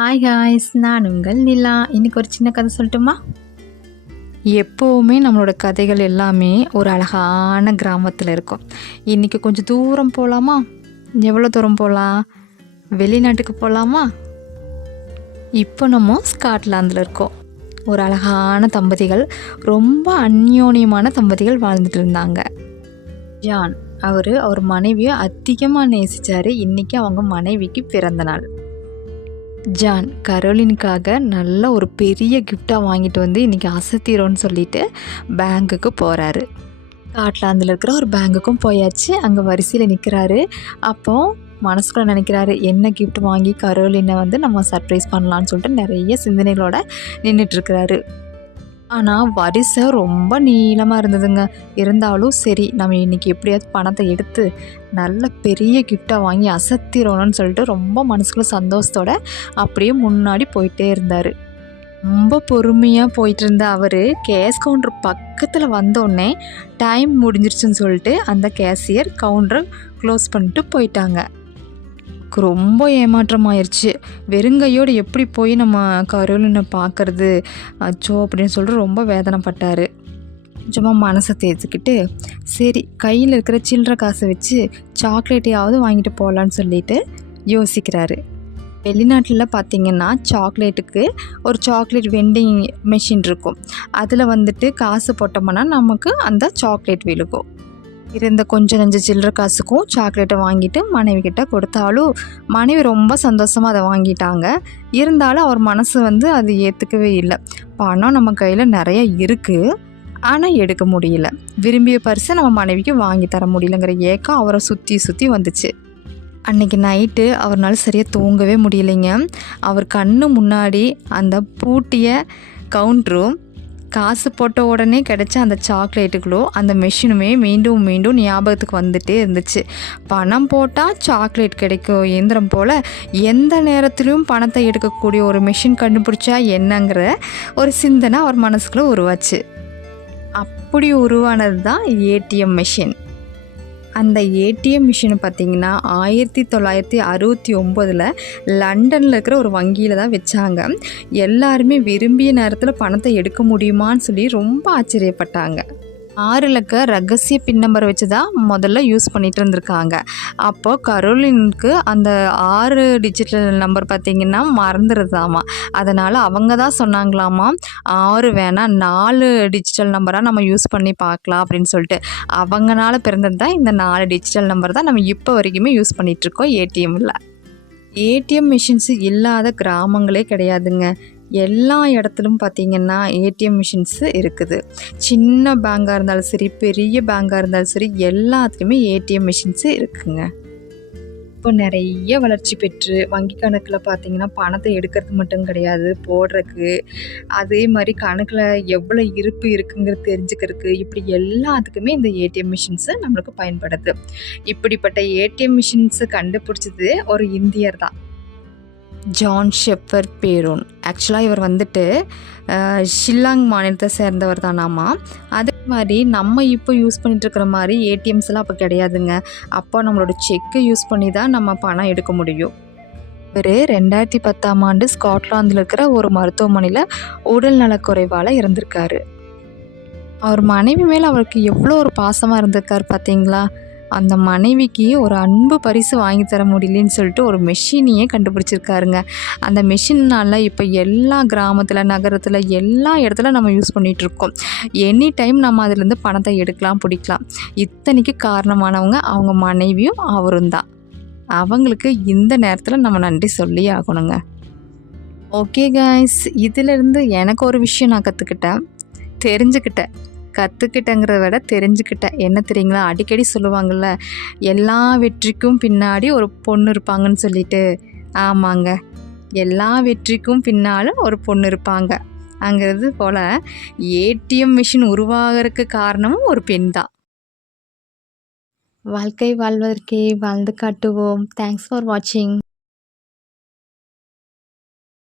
Hi ஹாய்ஸ் நான் உங்கள் நிலா. இன்னைக்கு ஒரு சின்ன கதை சொல்லட்டுமா? எப்போவுமே நம்மளோட கதைகள் எல்லாமே ஒரு அழகான கிராமத்தில் இருக்கும். இன்றைக்கி கொஞ்சம் தூரம் போகலாமா எவ்வளோ தூரம் போகலாம் வெளிநாட்டுக்கு போகலாமா இப்போ நம்ம ஸ்காட்லாந்தில் இருக்கோம். ஒரு அழகான தம்பதிகள் ரொம்ப அந்யோன்யமான தம்பதிகள் வாழ்ந்துட்டு இருந்தாங்க. ஜான் அவர் அவர் மனைவியை அதிகமாக நேசித்தார் இன்றைக்கி அவங்க மனைவிக்கு பிறந்த நாள். ஜான் கரோலினுக்காக நல்ல ஒரு பெரிய கிஃப்டாக வாங்கிட்டு வந்து இன்றைக்கி அசத்திரோன்னு சொல்லிட்டு பேங்குக்கு போகிறாரு காட்லாந்தில் இருக்கிற ஒரு பேங்குக்கும் போயாச்சு. அங்கே வரிசையில் நிற்கிறாரு அப்போது மனசுக்குள்ள நினைக்கிறாரு என்ன கிஃப்ட் வாங்கி கரோலினை வந்து நம்ம சர்ப்ரைஸ் பண்ணலான்னு சொல்லிட்டு நிறைய சிந்தனைகளோட நின்றுட்டுருக்கிறாரு ஆனால் வரிசை ரொம்ப நீளமாக இருந்ததுங்க. இருந்தாலும் சரி நம்ம இன்றைக்கி எப்படியாவது பணத்தை எடுத்து நல்ல பெரிய கிஃப்டாக வாங்கி அசத்திரோணும்னு சொல்லிட்டு ரொம்ப மனசுக்குள்ள சந்தோஷத்தோட அப்படியே முன்னாடி போயிட்டே இருந்தார். ரொம்ப பொறுமையாக போயிட்டு இருந்த அவர் கேஷ் கவுண்டர் பக்கத்தில் வந்தோடனே டைம் முடிஞ்சிருச்சுன்னு சொல்லிட்டு அந்த கேஷியர் கவுண்டரை க்ளோஸ் பண்ணிட்டு போயிட்டாங்க. எனக்கு ரொம்ப ஏமாற்றமாயிருச்சு. வெறுங்கையோடு எப்படி போய் நம்ம கருளினை பார்க்கறது? அச்சோ அப்படின்னு சொல்லிட்டு ரொம்ப வேதனைப்பட்டார். கொஞ்சமாக மனசை தேய்ச்சிக்கிட்டு சரி கையில் இருக்கிற சில்லற காசை வச்சு சாக்லேட்டையாவது வாங்கிட்டு போகலான்னு சொல்லிட்டு யோசிக்கிறாரு. வெளிநாட்டில் பார்த்திங்கன்னா சாக்லேட்டுக்கு ஒரு சாக்லேட் வெண்டிங் மெஷின் இருக்கும். அதில் வந்துட்டு காசு போட்டோம்னா நமக்கு அந்த சாக்லேட் விழுகும். இருந்த கொஞ்சம் நஞ்ச சில்லற காசுக்கும் சாக்லேட்டை வாங்கிட்டு மனைவி கிட்ட கொடுத்தாலும் மனைவி ரொம்ப சந்தோஷமாக அதை வாங்கிட்டாங்க. இருந்தாலும் அவர் மனசு வந்து அது ஏற்றுக்கவே இல்லை. பணம் நம்ம கையில் நிறைய இருக்குது ஆனால் எடுக்க முடியல. விரும்பிய பரிசை நம்ம மனைவிக்கு வாங்கி தர முடியலங்கிற ஏக்கம் அவரை சுற்றி சுற்றி வந்துச்சு. அன்றைக்கி நைட்டு அவர்னால சரியாக தூங்கவே முடியலைங்க. அவர் கண்ணு முன்னாடி அந்த பூட்டிய கவுண்டரும் காசு போட்ட உடனே கிடைச்ச அந்த சாக்லேட்டுகளும் அந்த மெஷினுமே மீண்டும் மீண்டும் ஞாபகத்துக்கு வந்துட்டே இருந்துச்சு. பணம் போட்டால் சாக்லேட் கிடைக்கும் இயந்திரம் போல் எந்த நேரத்துலையும் பணத்தை எடுக்கக்கூடிய ஒரு மிஷின் கண்டுபிடிச்சா என்னங்கிற ஒரு சிந்தனை அவர் மனசுக்குள்ளே உருவாச்சு. அப்படி உருவானது தான் ஏடிஎம் மிஷின் அந்த ஏடிஎம் மிஷினை பார்த்தீங்கன்னா ஆயிரத்தி தொள்ளாயிரத்தி அறுபத்தி ஒம்போதில் லண்டனில் இருக்கிற ஒரு வங்கியில் தான் வச்சாங்க. எல்லாருமே விரும்பிய நேரத்தில் பணத்தை எடுக்க முடியுமான்னு சொல்லி ரொம்ப ஆச்சரியப்பட்டாங்க. ஆறு இலக்க ரகசிய பின் நம்பர் வச்சு தான் முதல்ல யூஸ் பண்ணிகிட்டு இருந்திருக்காங்க. அப்போ கரோலினுக்கு அந்த ஆறு டிஜிட்டல் நம்பர் பார்த்திங்கன்னா மறந்துடுதாமா அதனால் அவங்க தான் சொன்னாங்களாமா ஆறு வேணாம் நாலு டிஜிட்டல் நம்பராக நம்ம யூஸ் பண்ணி பார்க்கலாம் அப்படின்னு சொல்லிட்டு. அவங்கனால பிறந்தது தான் இந்த நாலு டிஜிட்டல் நம்பர் தான் நம்ம இப்போ வரைக்குமே யூஸ் பண்ணிகிட்ருக்கோம் ஏடிஎம்மில் ஏடிஎம் மிஷின்ஸு இல்லாத கிராமங்களே கிடையாதுங்க. எல்லா இடத்துலும் பார்த்திங்கன்னா ஏடிஎம் மிஷின்ஸு இருக்குது. சின்ன பேங்காக இருந்தாலும் சரி பெரிய பேங்காக இருந்தாலும் சரி எல்லாத்துலேயுமே ஏடிஎம் மிஷின்ஸு இருக்குங்க. இப்போ நிறைய வளர்ச்சி பெற்று வங்கி கணக்கில் பார்த்திங்கன்னா பணத்தை எடுக்கிறது மட்டும் கிடையாது போடுறதுக்கு. அதே மாதிரி கணக்கில் எவ்வளோ இருப்பு இருக்குங்கிறது தெரிஞ்சுக்கிறதுக்கு இப்படி எல்லாத்துக்குமே இந்த ஏடிஎம் மிஷின்ஸு நம்மளுக்கு பயன்படுது. இப்படிப்பட்ட ஏடிஎம் மிஷின்ஸை கண்டுபிடிச்சது ஒரு இந்தியர் தான். ஜான் ஷெப்பர் பேரோன் ஆக்சுவலாக இவர் வந்துட்டு ஷில்லாங் மாநிலத்தை சேர்ந்தவர் தானாமா அதே மாதிரி நம்ம இப்போ யூஸ் பண்ணிகிட்ருக்கிற மாதிரி ஏடிஎம்ஸ்லாம் அப்போ கிடையாதுங்க. அப்போ நம்மளோட செக்கை யூஸ் பண்ணி தான் நம்ம பணம் எடுக்க முடியும். இவர் ரெண்டாயிரத்தி பத்தாம் ஆண்டு ஸ்காட்லாந்தில் இருக்கிற ஒரு மருத்துவமனையில் உடல் நலக்குறைவால் இருந்திருக்காரு அவர் மனைவி மேலே அவருக்கு எவ்வளோ ஒரு பாசமாக இருந்திருக்கார் பார்த்தீங்களா அந்த மனைவிக்கு ஒரு அன்பு பரிசு வாங்கி தர முடியலன்னு சொல்லிட்டு ஒரு மெஷினையே கண்டுபிடிச்சிருக்காருங்க. அந்த மெஷினால் இப்போ எல்லா கிராமத்தில் நகரத்தில் எல்லா இடத்துல நம்ம யூஸ் பண்ணிகிட்ருக்கோம் எனி டைம் நம்ம அதுலேருந்து பணத்தை எடுக்கலாம் பிடிக்கலாம். இத்தனைக்கு காரணமானவங்க அவங்க மனைவியும் அவரும் தான். அவங்களுக்கு இந்த நேரத்தில் நம்ம நன்றி சொல்லி ஆகணுங்க. ஓகே காய்ஸ் இதிலிருந்து எனக்கு ஒரு விஷயம் நான் கற்றுக்கிட்டேன் தெரிஞ்சுக்கிட்டேன். கற்றுக்கிட்டேங்கிறத விட தெரிஞ்சுக்கிட்டேன். என்ன தெரியுங்களா? அடிக்கடி சொல்லுவாங்கள்ல எல்லா வெற்றிக்கும் பின்னாடி ஒரு பொண்ணு இருப்பாங்கன்னு சொல்லிட்டு. ஆமாங்க. எல்லா வெற்றிக்கும் பின்னாலும் ஒரு பொண்ணு இருப்பாங்க. அங்கிறது போல் ஏடிஎம் மிஷின் உருவாகிறதுக்கு காரணமும் ஒரு பெண் தான். வாழ்க்கை வாழ்வதற்கே வாழ்ந்து காட்டுவோம். தேங்க்ஸ் ஃபார் வாட்சிங்